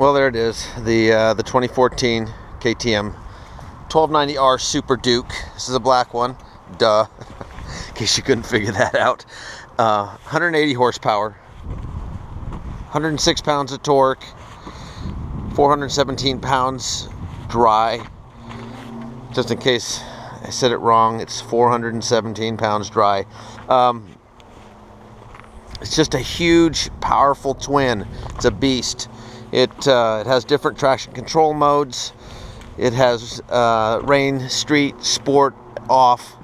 Well, there it is, the 2014 KTM 1290R Super Duke. This is a black one, duh, in case you couldn't figure that out. 180 horsepower, 106 pounds of torque, 417 pounds dry. Just in case I said it wrong, it's 417 pounds dry. It's just a huge, powerful twin. It's a beast. It has different traction control modes. It has rain, street, sport, off.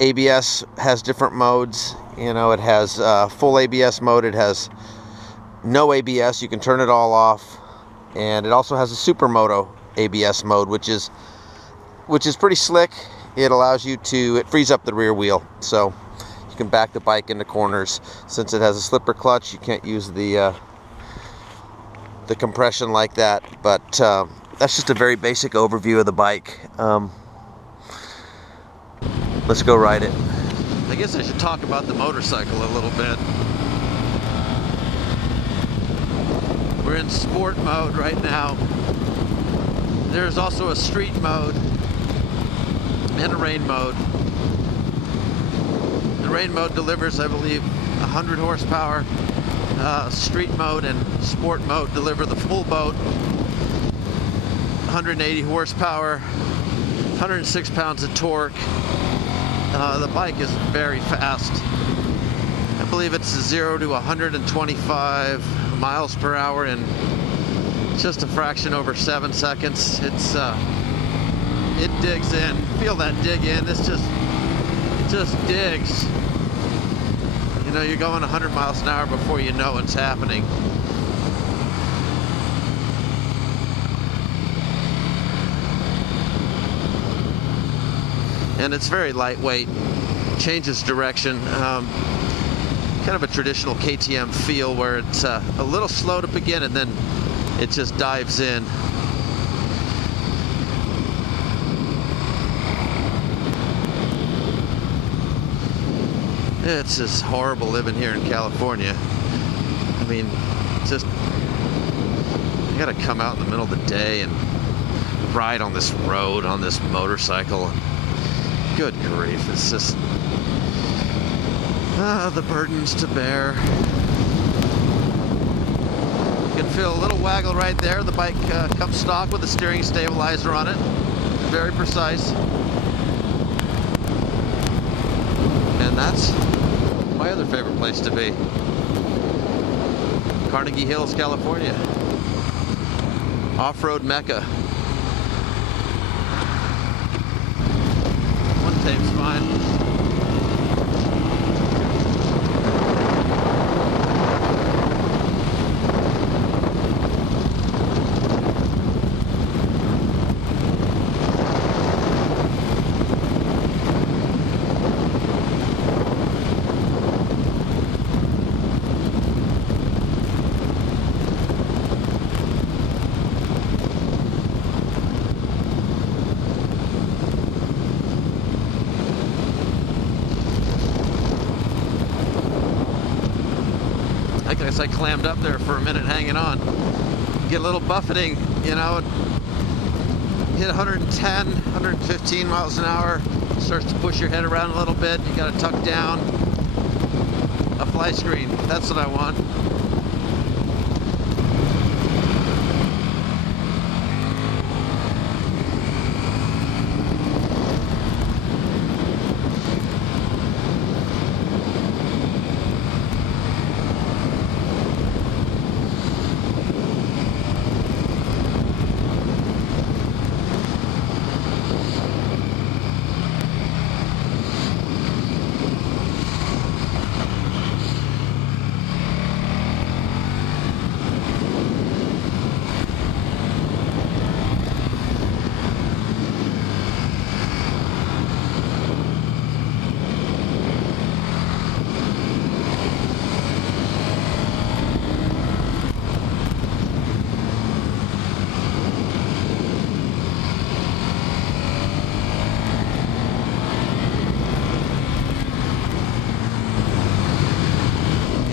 ABS has different modes. You know, it has full ABS mode. It has no ABS. You can turn it all off. And it also has a Super Moto ABS mode, which is pretty slick. It allows you to, it frees up the rear wheel, so you can back the bike into corners. Since it has a slipper clutch, you can't use the compression like that. But that's just a very basic overview of the bike. Let's go ride it. I guess I should talk about the motorcycle a little bit. We're in sport mode right now. There's also a street mode and a rain mode. The rain mode delivers, I believe, 100 horsepower. Street mode and sport mode deliver the full boat. 180 horsepower, 106 pounds of torque. The bike is very fast. I believe it's 0 to 125 miles per hour in just a fraction over 7 seconds. It digs in. Feel that dig in. It just digs. You know, you're going 100 miles an hour before you know what's happening. And it's very lightweight. Changes direction. Kind of a traditional KTM feel where it's a little slow to begin and then it just dives in. It's just horrible living here in California. I mean, just, I gotta come out in the middle of the day and ride on this road on this motorcycle. Good grief, it's just, the burdens to bear. You can feel a little waggle right there. The bike comes stock with a steering stabilizer on it. Very precise. And that's my other favorite place to be. Carnegie Hills, California. Off-road Mecca. One tape's fine. I guess I clammed up there for a minute hanging on. Get a little buffeting, you know, hit 110, 115 miles an hour, starts to push your head around a little bit, you gotta tuck down. A fly screen, that's what I want.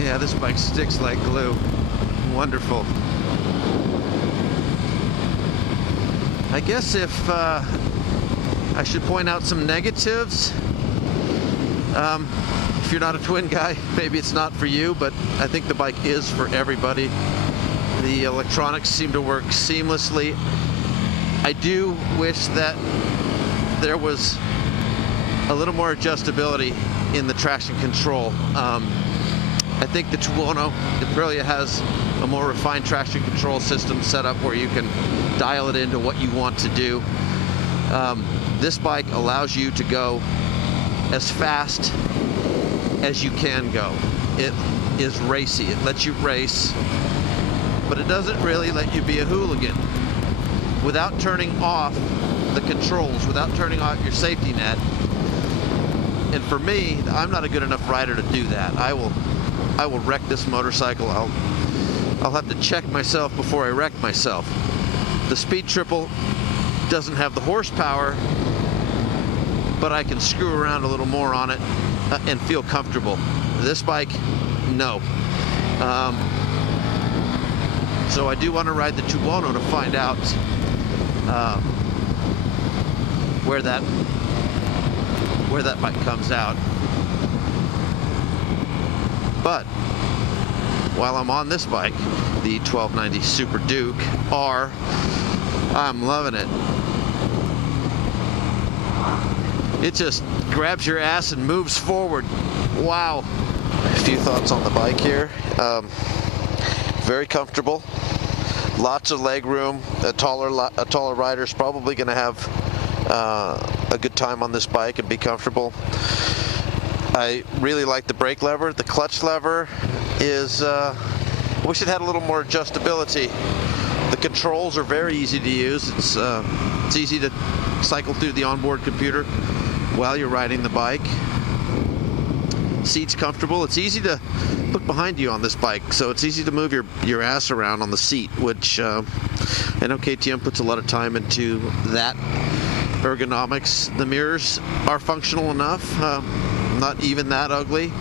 Yeah, this bike sticks like glue. Wonderful. I guess if I should point out some negatives. If you're not a twin guy, maybe it's not for you, but I think the bike is for everybody. The electronics seem to work seamlessly. I do wish that there was a little more adjustability in the traction control. I think the Tuono, it really has a more refined traction control system set up where you can dial it into what you want to do. This bike allows you to go as fast as you can go. It is racy. It lets you race, but it doesn't really let you be a hooligan without turning off the controls, without turning off your safety net. And for me, I'm not a good enough rider to do that. I will wreck this motorcycle. I'll have to check myself before I wreck myself. The Speed Triple doesn't have the horsepower, but I can screw around a little more on it and feel comfortable. This bike, no. So I do want to ride the Tuono to find out where that bike comes out. But while I'm on this bike, the 1290 Super Duke R, I'm loving it. It just grabs your ass and moves forward. Wow. A few thoughts on the bike here. Very comfortable. Lots of leg room. A taller rider's probably going to have a good time on this bike and be comfortable. I really like the brake lever. The clutch lever is, I wish it had a little more adjustability. The controls are very easy to use. It's easy to cycle through the onboard computer while you're riding the bike. Seat's comfortable. It's easy to look behind you on this bike, so it's easy to move your ass around on the seat, which I know KTM puts a lot of time into that ergonomics. The mirrors are functional enough, not even that ugly.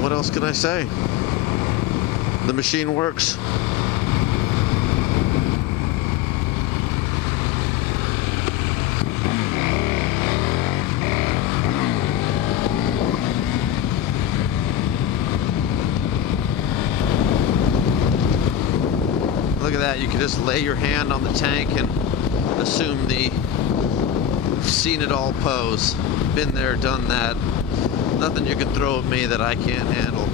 What else can I say? The machine works. Look at that, you can just lay your hand on the tank and assume the seen it all pose. Been there, done that. Nothing you can throw at me that I can't handle.